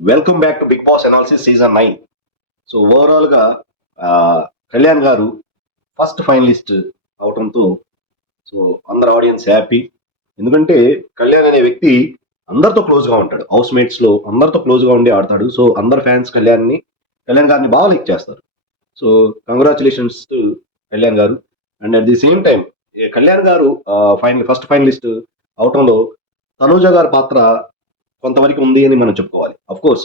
Welcome back to Bigg Boss analysis season 9. So overall గా ఆ, Kalyan garu first finalist అవటంతో so అందరు ఆడియన్స్ హ్యాపీ. ఎందుకంటే కళ్యాణ్ అనే వ్యక్తి అందరితో క్లోజ్ గా ఉంటాడు, హౌస్ మేట్స్ లో అందరితో క్లోజ్ గా ఉండి ఆడతాడు. సో అందరు ఫ్యాన్స్ కళ్యాణ్ గారిని బాగా లైక్ చేస్తారు. సో కంగ్రాచులేషన్స్ టు కళ్యాణ్ గారు. And at the same time Kalyan garu first finalist అవటంలో Tanuja గారి పాత్ర కొంతవరకు ఉంది అని మనం చెప్పుకోవాలి. అఫ్ కోర్స్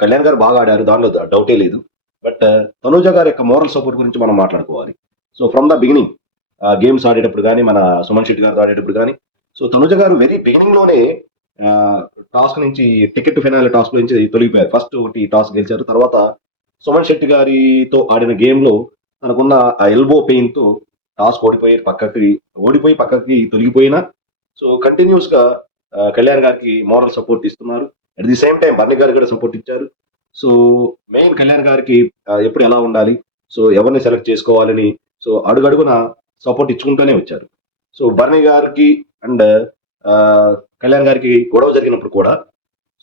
కళ్యాణ్ గారు బాగా ఆడారు, దాంట్లో డౌటే లేదు. బట్ తనూజ గారి యొక్క మోరల్ సపోర్ట్ గురించి మనం మాట్లాడుకోవాలి. So from the beginning games ఆడేటప్పుడు కానీ, మన సుమన్ శెట్టి గారు ఆడేటప్పుడు కానీ, సో తనుజ గారు వెరీ బిగినింగ్ లోనే టాస్క్ నుంచి, టికెట్ ఫినాలి టాస్క్ నుంచి తొలగిపోయారు. ఫస్ట్ ఒకటి టాస్క్ గెలిచారు, తర్వాత సుమన్ శెట్టి గారితో ఆడిన గేమ్ లో తనకున్న ఆ ఎల్బో పెయిన్ తో టాస్క్ ఓడిపోయి పక్కకి తొలగిపోయినా సో కంటిన్యూస్ గా కళ్యాణ్ గారికి మోరల్ సపోర్ట్ ఇస్తున్నారు. At the same time Bharani గారికి కూడా సపోర్ట్ ఇచ్చారు. సో మెయిన్ కళ్యాణ్ గారికి ఎప్పుడు ఎలా ఉండాలి, సో ఎవరిని సెలెక్ట్ చేసుకోవాలని సో అడుగడుగున సపోర్ట్ ఇచ్చుకుంటూనే వచ్చారు. సో బర్ని గారికి అండ్ కళ్యాణ్ గారికి గొడవ జరిగినప్పుడు కూడా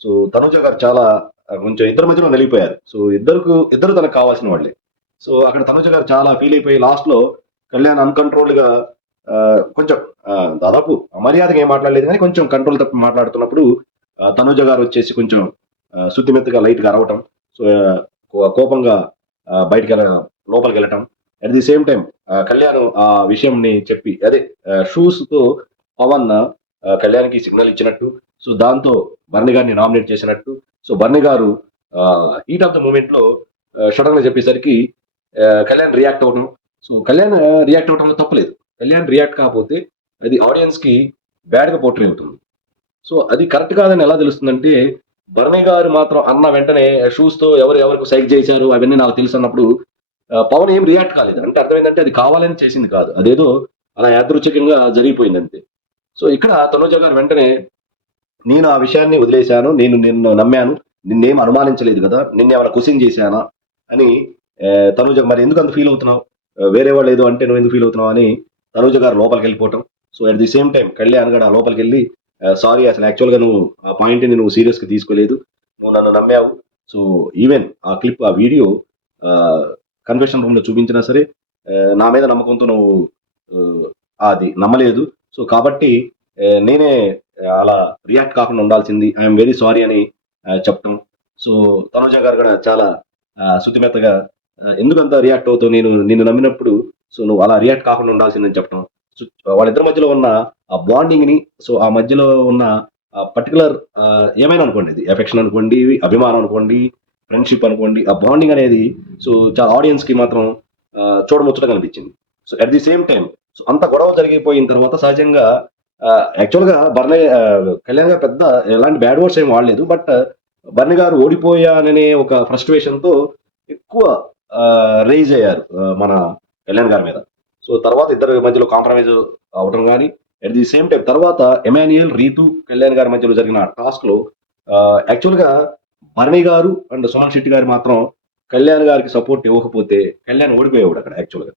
సో తనుజ గారు చాలా కొంచెం ఇద్దరి మధ్యలో నలిగిపోయారు. సో ఇద్దరు తనకు కావాల్సిన వాళ్ళే. సో అక్కడ తనుజ గారు చాలా ఫీల్ అయిపోయి లాస్ట్ లో కళ్యాణ్ అన్కంట్రోల్డ్ గా ఆ, కొంచెం దాదాపు అమర్యాదగా ఏం మాట్లాడలేదు కానీ కొంచెం కంట్రోల్ తప్పి మాట్లాడుతున్నప్పుడు తనుజ గారు వచ్చేసి కొంచెం శుద్ధిమెత్తగా లైట్ గా అరవటం. సో కోపంగా బయటికి లోపలికి వెళ్ళటం. At the same time Kalyan ఆ విషయంని చెప్పి అదే షూస్ తో పవన్ కళ్యాణ్కి సిగ్నల్ ఇచ్చినట్టు, సో దాంతో బర్ని గారిని నామినేట్ చేసినట్టు. సో బర్ని గారు హీట్ ఆఫ్ ద మూమెంట్ లో సడన్ గా చెప్పేసరికి కళ్యాణ్ రియాక్ట్ అవడం. సో కళ్యాణ్ రియాక్ట్ అవడంలో తప్పలేదు. కళ్యాణ్ రియాక్ట్ కాకపోతే అది ఆడియన్స్ కి బ్యాడ్ గా పోర్ట్రే అవుతుంది. సో అది కరెక్ట్ కాదని ఎలా తెలుస్తుందంటే, భరణి గారు మాత్రం అన్న వెంటనే షూస్ తో ఎవరికి సైక్ చేశారు అవన్నీ నాకు తెలుసు అన్నప్పుడు పవన్ ఏం రియాక్ట్ కాలేదు. అంటే అర్థమైందంటే అది కావాలని చేసింది కాదు, అదేదో అలా యాదృచ్ఛికంగా జరిగిపోయింది అంతే. సో ఇక్కడ తనుజ గారు వెంటనే నేను ఆ విషయాన్ని వదిలేశాను, నేను నిన్ను నమ్మాను, నిన్నేం అనుమానించలేదు కదా, నిన్నేమైనా క్వశ్చన్ చేశానా అని తనుజ మరి ఎందుకు అంత ఫీల్ అవుతున్నావు, వేరే వాళ్ళు ఏదో అంటే నువ్వు ఎందుకు ఫీల్ అవుతున్నావు అని తనుజ గారు లోపలికి వెళ్ళిపోవటం. So at the same time Kalyan గడ లోపలికి వెళ్ళి సారీ, అసలు యాక్చువల్గా నువ్వు ఆ పాయింట్ ని నువ్వు సీరియస్ గా తీసుకోలేదు, నువ్వు నన్ను నమ్మావు. సో ఈవెన్ ఆ క్లిప్ ఆ వీడియో కన్వెన్షన్ రూమ్ లో చూపించినా సరే నా మీద నమ్మకంతో నువ్వు అది నమ్మలేదు. సో కాబట్టి నేనే అలా రియాక్ట్ కాకుండా ఉండాల్సింది, ఐఎమ్ వెరీ సారీ అని చెప్పటం. సో తనుజ గారు కూడా చాలా శుతిమెత్తగా ఎందుకంత రియాక్ట్ అవుతావు, నిన్ను నమ్మినప్పుడు సో నువ్వు అలా రియాక్ట్ కాకుండా ఉండాల్సిందని చెప్పటం. సో వాళ్ళిద్దరి మధ్యలో ఉన్న ఆ బాండింగ్ ని, సో ఆ మధ్యలో ఉన్న పర్టికులర్ ఏమైనా అనుకోండి, ఇది ఎఫెక్షన్ అనుకోండి, అభిమానం అనుకోండి, ఫ్రెండ్షిప్ అనుకోండి, ఆ బాండింగ్ అనేది సో చాలా ఆడియన్స్ కి మాత్రం చూడముచ్చటగా కనిపించింది. So at the same time so అంత గొడవ జరిగిపోయిన తర్వాత సహజంగా యాక్చువల్ గా కళ్యాణ్ గారు పెద్ద ఎలాంటి బ్యాడ్ వర్డ్స్ ఏం వాడలేదు. బట్ బర్ని గారు ఓడిపోయాననే ఒక ఫ్రస్ట్రేషన్ తో ఎక్కువ రేజ్ అయ్యారు మన కళ్యాణ్ గారి మీద. సో తర్వాత ఇద్దరి మధ్యలో కాంప్రమైజ్ అవడం కానీ, అట్ ది సేమ్ టైం తర్వాత ఎమాన్యుయల్, రీతు, కళ్యాణ్ గారి మధ్యలో జరిగిన టాస్క్ లో యాక్చువల్ గా భరణి గారు అండ్ సుమన్ శెట్టి గారు మాత్రం కళ్యాణ్ గారికి సపోర్ట్ ఇవ్వకపోతే కళ్యాణ్ ఓడిపోయేవాడు అక్కడ యాక్చువల్ గా.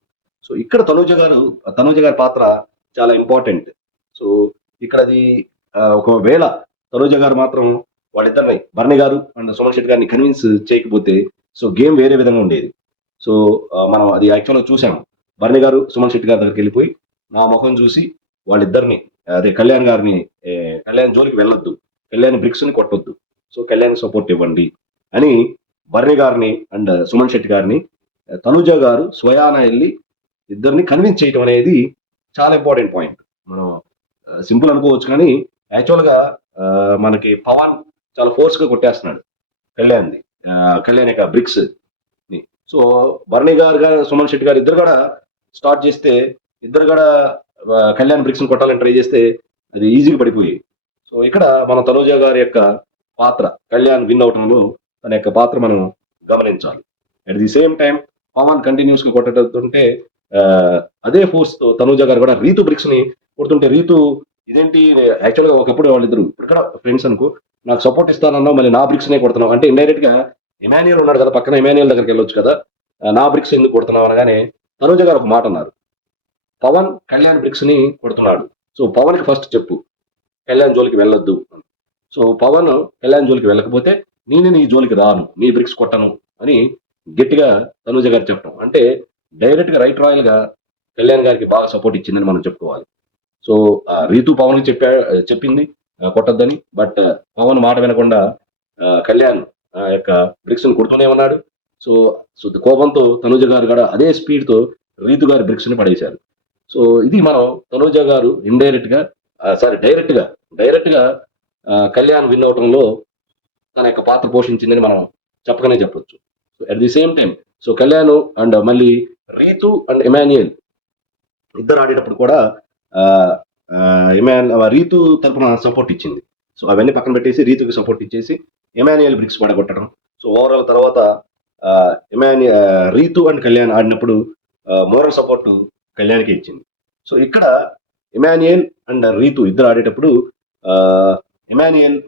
సో ఇక్కడ తనూజ గారి పాత్ర చాలా ఇంపార్టెంట్. సో ఇక్కడ అది ఒకవేళ తనూజ గారు మాత్రం వాళ్ళిద్దరిని, భరణి గారు అండ్ సుమన్ శెట్టి గారిని కన్విన్స్ చేయకపోతే సో గేమ్ వేరే విధంగా ఉండేది. సో మనం అది యాక్చువల్గా చూసాము. భరణి గారు సుమన్ శెట్టి గారి దగ్గరికి వెళ్ళిపోయి నా ముఖం చూసి వాళ్ళిద్దరిని, అదే కళ్యాణ్ గారిని, కళ్యాణ్ జోలికి వెళ్ళొద్దు, కళ్యాణ్ బ్రిక్స్ ని కొట్టొద్దు, సో కళ్యాణ్ సపోర్ట్ ఇవ్వండి అని భరణి గారిని అండ్ సుమన్ శెట్టి గారిని తనుజ గారు స్వయాన వెళ్ళి ఇద్దరిని కన్విన్స్ చేయటం అనేది చాలా ఇంపార్టెంట్ పాయింట్. మనం సింపుల్ అనుకోవచ్చు కానీ యాక్చువల్ గా మనకి పవన్ చాలా ఫోర్స్ గా కొట్టేస్తున్నాడు కళ్యాణ్ది, కళ్యాణ్ యొక్క బ్రిక్స్ ని. సో భరణి గారు సుమన్ శెట్టి గారు ఇద్దరు కూడా స్టార్ట్ చేస్తే, ఇద్దరు కూడా కళ్యాణ్ బ్రిక్స్ ని కొట్టాలని ట్రై చేస్తే అది ఈజీగా పడిపోయి. సో ఇక్కడ మన తనుజ గారి యొక్క పాత్ర, కళ్యాణ్ విన్ అవటంలో తన యొక్క పాత్ర మనం గమనించాలి. At the same time Pavan continuous గా కొట్టడంతుంటే అదే ఫోర్స్ తో తనుజ గారు కూడా రీతు బ్రిక్స్ ని కొడుతుంటే, రీతు ఇదేంటి యాక్చువల్ గా ఒకప్పుడు వాళ్ళిద్దరు ఇక్కడ ఫ్రెండ్స్ అనుకో, నాకు సపోర్ట్ ఇస్తానన్నావు మళ్ళీ నా బ్రిక్స్ నే కొడుతున్నావు అంటే ఇండైరెక్ట్ గా ఎమాన్యుయల్ ఉన్నాడు కదా పక్కన, ఎమాన్యుయల్ దగ్గరికి వెళ్ళొచ్చు కదా, నా బ్రిక్స్ ఎందుకు కొడుతున్నావు అనగానే తనుజ గారు ఒక మాట అన్నారు, పవన్ కళ్యాణ్ బ్రిక్స్ ని కొడుతున్నాడు, సో పవన్ కి ఫస్ట్ చెప్పు కళ్యాణ్ జోలికి వెళ్ళొద్దు. సో పవన్ కళ్యాణ్ జోలికి వెళ్ళకపోతే నేను నీ జోలికి రాను, నీ బ్రిక్స్ కొట్టను అని గట్టిగా తనూజ గారు చెప్పడం అంటే డైరెక్ట్ గా రైట్ రాయల్ గా కళ్యాణ్ గారికి బాగా సపోర్ట్ ఇచ్చిందని మనం చెప్పుకోవాలి. సో రీతు పవన్ చెప్పింది కొట్టొద్దని. బట్ పవన్ మాట వినకుండా కళ్యాణ్ యొక్క బ్రిక్స్ ని కొడుతూనే ఉన్నాడు. సో సో కోపంతో తనూజ గారు కూడా అదే స్పీడ్ తో రీతు గారి బ్రిక్స్ ని పడేశారు. సో ఇది మనం తనూజ గారు ఇండైరెక్ట్ గా డైరెక్ట్ గా కళ్యాణ్ విన్ అవటంలో తన యొక్క పాత్ర పోషించిందని మనం చెప్పకనే చెప్పొచ్చు. So at the same time so Kalyan and మళ్ళీ రీతు అండ్ ఎమాన్యుయల్ ఇద్దరు ఆడేటప్పుడు కూడా ఆ, రీతు తరపున సపోర్ట్ ఇచ్చింది. సో అవన్నీ పక్కన పెట్టేసి రీతుకి సపోర్ట్ ఇచ్చేసి ఎమాన్యుయల్ బ్రిక్స్ పడగొట్టడం. సో ఓవరాల్ తర్వాత ఆ, రీతు అండ్ కళ్యాణ్ ఆడినప్పుడు మోరల్ సపోర్ట్ కళ్యాణ్కి ఇచ్చింది. సో ఇక్కడ ఎమాన్యుయల్ అండ్ రీతు ఇద్దరు ఆడేటప్పుడు ఆ, ఎమాన్యుయల్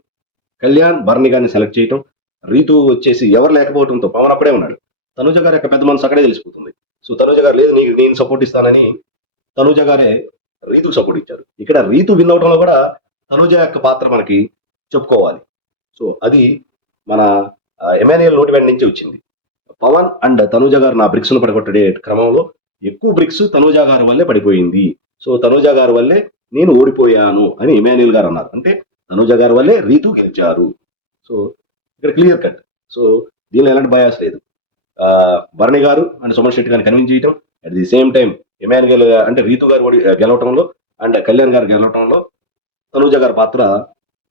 కళ్యాణ్ బర్ని గారిని సెలెక్ట్ చేయటం, రీతు వచ్చేసి ఎవరు లేకపోవడంతో పవన్ అక్కడే ఉన్నాడు. తనుజ గారి యొక్క పెద్ద మనసు అక్కడే తెలిసిపోతుంది. సో తనుజ గారు లేదు నేను సపోర్ట్ ఇస్తానని తనుజ గారే రీతుకు సపోర్ట్ ఇచ్చారు. ఇక్కడ రీతు విన్ అవడంలో కూడా తనుజ యొక్క పాత్ర మనకి చెప్పుకోవాలి. సో అది మన ఎమాన్యుయల్ నోటి వెంట నుంచి వచ్చింది. పవన్ అండ్ తనుజ గారు నా బ్రిక్స్ ను పడగొట్టే క్రమంలో ఎక్కువ బ్రిక్స్ తనుజ గారి వల్లే పడిపోయింది. సో తనుజ గారి వల్లే నేను ఓడిపోయాను అని ఎమాన్యుయల్ గారు అన్నారు. అంటే తనుజ గారి వల్లే రీతు గెలిచారు. సో ఇక్కడ క్లియర్ కట్. సో దీనిలో ఎలాంటి బయాస్ లేదు. భరణి గారు అండ్ సుమన్ శెట్టి గారిని కన్విన్స్ చేయటం, at the same time Emmanuel అంటే రీతు గారు గెలవటంలో అండ్ కళ్యాణ్ గారు గెలవటంలో తనుజ గారి పాత్ర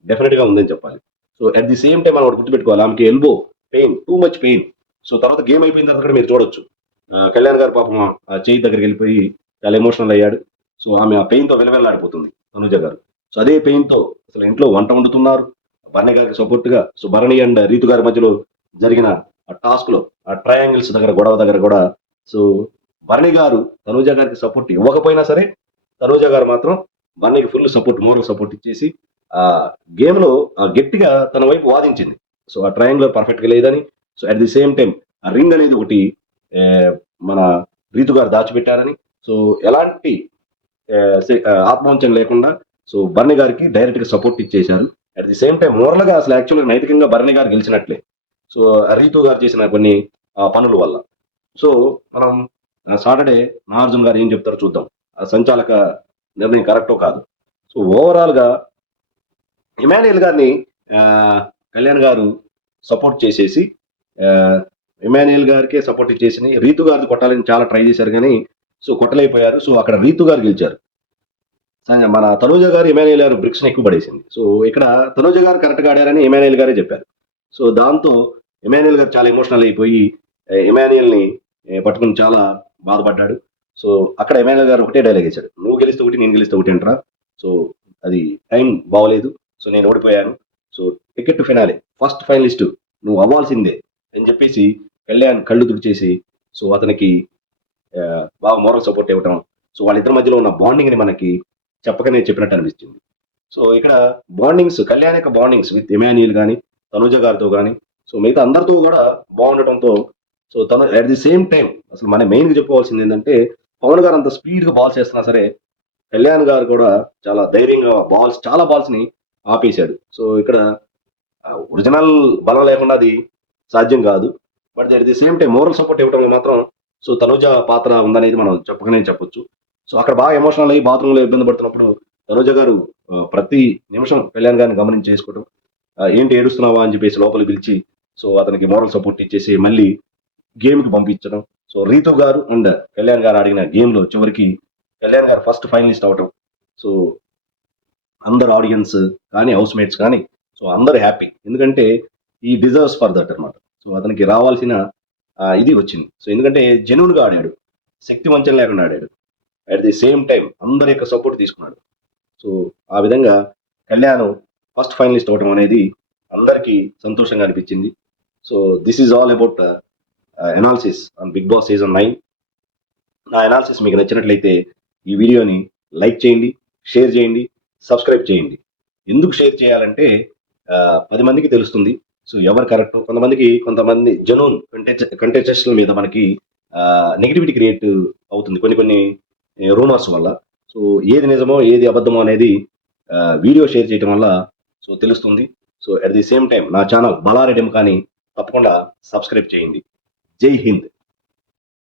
డెఫినెట్ గా ఉందని చెప్పాలి. So at the same time మనం ఒకటి గుర్తుపెట్టుకోవాలి, ఆమెకి elbow pain, too much pain. So తర్వాత గేమ్ అయిపోయిన తర్వాత కూడా మీరు చూడొచ్చు కళ్యాణ్ గారు పాపం చేయి దగ్గరికి వెళ్ళిపోయి చాలా ఎమోషనల్ అయ్యాడు. సో ఆమె ఆ పెయిన్ తో వెలవెల్లాడిపోతుంది తనుజ గారు. సో అదే పెయిన్ తో అసలు ఇంట్లో వంట వండుతున్నారు భరణి గారికి సపోర్ట్ గా. సో భరణి అండ్ రీతు గారి మధ్యలో జరిగిన ఆ టాస్క్ లో ఆ ట్రయాంగిల్స్ దగ్గర గొడవ దగ్గర కూడా సో భరణి గారు తనుజ గారికి సపోర్ట్ ఇవ్వకపోయినా సరే తనుజ గారు మాత్రం భరణికి ఫుల్ సపోర్ట్, మోరల్ సపోర్ట్ ఇచ్చేసి ఆ గేమ్ లో గట్టిగా తన వైపు వాదించింది. సో ఆ ట్రయాంగిల్ పర్ఫెక్ట్ గా లేదని. So at the same time ఆ రింగ్ అనేది ఒకటి ఆ, మన రీతు గారు దాచిపెట్టారని. సో ఎలాంటి ఆత్మవంచన లేకుండా సో బర్ని గారికి డైరెక్ట్ గా సపోర్ట్ ఇచ్చేశారు. At the same time moral గా అసలు యాక్చువల్గా నైతికంగా బర్ని గారు గెలిచినట్లే. సో రీతు గారు చేసిన కొన్ని పనుల వల్ల. సో మనం సాటర్డే నాగార్జున గారు ఏం చెప్తారో చూద్దాం. ఆ సంచాలక నిర్ణయం కరెక్టో కాదు. సో ఓవరాల్ గా ఇమాన్యుయల్ గారిని ఆ, కళ్యాణ్ గారు సపోర్ట్ చేసేసి ఆ, ఇమాన్యుయల్ గారికే సపోర్ట్ ఇచ్చేసి రీతు గారిని కొట్టాలని చాలా ట్రై చేశారు కానీ సో కొట్టలేకపోయారు. సో అక్కడ రీతు గారు గెలిచారు. మన తనూజ గారు ఇమాన్యుయల్ గారు బ్రిక్స్ ఎక్కువ పడేసింది. సో ఇక్కడ తనూజ గారు కరెక్ట్ గా ఆడారని ఇమాన్యుయల్ గారే చెప్పారు. సో దాంతో ఇమాన్యుయల్ గారు చాలా ఎమోషనల్ అయిపోయి ఇమాన్యుయల్ ని పట్టుకుని చాలా బాధపడ్డాడు. సో అక్కడ ఇమాన్యుయల్ గారు ఒకటే డైలాగ్ ఇచ్చాడు, నువ్వు గెలిస్తే ఒకటి నేను గెలిస్తే ఒకటి అంటారా. సో అది టైం బాగోలేదు. సో నేను ఓడిపోయాను. So ticket to finale first finalist నువ్వు అవ్వాల్సిందే అని చెప్పేసి కళ్యాణ్ కళ్ళు తుడిచేసి సో అతనికి బాగా మోరల్ సపోర్ట్ ఇవ్వటం. సో వాళ్ళిద్దరి మధ్యలో ఉన్న బాండింగ్ ని మనకి చెప్పకనే చెప్పినట్టు అనిపిస్తుంది. సో ఇక్కడ బాండింగ్స్ కళ్యాణ్ యొక్క బాండింగ్స్ విత్ ఇమాన్యుయల్ కానీ తనుజ గారితో కానీ సో మిగతా అందరితో కూడా బాగుండటంతో సో తను అట్ ది సేమ్ టైం అసలు మన మెయిన్ గా చెప్పుకోవాల్సింది ఏంటంటే పవన్ గారు అంత స్పీడ్ గా బాల్స్ వేస్తున్నా సరే కళ్యాణ్ గారు కూడా చాలా ధైర్యంగా చాలా బాల్స్ ని ఆపేశాడు. సో ఇక్కడ ఒరిజినల్ బలం లేకుండా అది సాధ్యం కాదు. But at the same time moral support ఇవ్వడంలో మాత్రం సో తనుజ పాత్ర ఉందనేది మనం చెప్పకనే చెప్పొచ్చు. సో అక్కడ బాగా ఎమోషనల్ అయ్యి బాత్రూమ్ లో ఇబ్బంది పడుతున్నప్పుడు తనుజ గారు ప్రతి నిమిషం కళ్యాణ్ గారిని గమనించేసుకోవడం, ఏంటి ఏడుస్తున్నావా అని చెప్పేసి లోపలికి పిలిచి సో అతనికి మోరల్ సపోర్ట్ ఇచ్చేసి మళ్ళీ గేమ్ కి పంపించడం. సో రీతు గారు అండ్ కళ్యాణ్ గారు ఆడిన గేమ్ లో చివరికి కళ్యాణ్ గారు ఫస్ట్ ఫైనలిస్ట్ అవటం. సో అందరు ఆడియన్స్ కానీ హౌస్ మేట్స్ కానీ సో అందరు హ్యాపీ, ఎందుకంటే ఈ డిజర్వ్స్ ఫర్ దట్ అనమాట. సో అతనికి రావాల్సిన ఇది వచ్చింది. సో ఎందుకంటే జెన్యూన్ గా ఆడాడు, శక్తి వంచన లేకుండా ఆడాడు, అట్ ది సేమ్ టైం అందరి యొక్క సపోర్ట్ తీసుకున్నాడు. సో ఆ విధంగా కళ్యాణ్ ఫస్ట్ ఫైనలిస్ట్ అవటం అనేది అందరికీ సంతోషంగా అనిపించింది. So this is all about analysis on Bigg Boss season 9. నా అనాలిసిస్ మీకు నచ్చినట్లయితే ఈ వీడియోని లైక్ చేయండి, షేర్ చేయండి, సబ్స్క్రైబ్ చేయండి. ఎందుకు షేర్ చేయాలంటే 10 మందికి తెలుస్తుంది సో ఎవరు కరెక్ట్. కొంతమంది జెన్యూన్ కంటెస్టెంట్ల మీద మనకి నెగిటివిటీ క్రియేట్ అవుతుంది కొన్ని రూమర్స్ వల్ల. సో ఏది నిజమో ఏది అబద్ధమో అనేది వీడియో షేర్ చేయడం వల్ల సో తెలుస్తుంది. So at the same time నా ఛానల్ బలారెడ్డి కానీ తప్పకుండా సబ్స్క్రైబ్ చేయండి. జై హింద్.